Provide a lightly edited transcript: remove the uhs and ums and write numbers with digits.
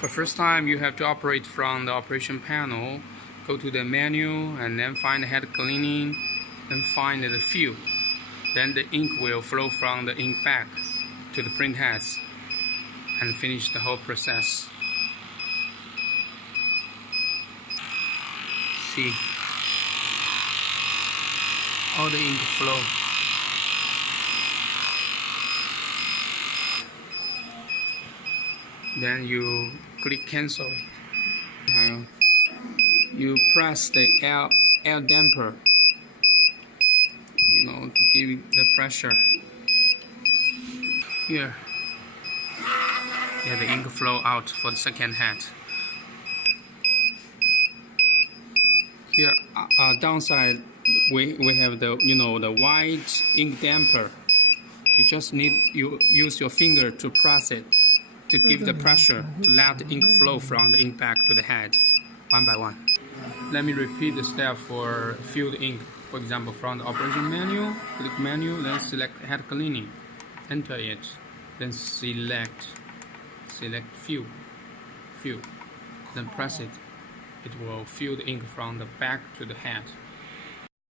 The first time you have to operate from the operation panel, go to the menu and then find the head cleaning, then find the fill. Then the ink will flow from the ink bag to the print heads and finish the whole process. See, all the ink flow. Then you click cancel it. You press the air damper, to give it the pressure. Here, the ink flow out for the second head. Here, downside, we have the white ink damper. You just need use your finger to press it to give the pressure to let the ink flow from the ink bag to the head, one by one. Let me repeat the step for fill the ink. For example, from the operation menu, click menu, then select head cleaning, enter it, then select fill, then press it. It will fill the ink from the bag to the head.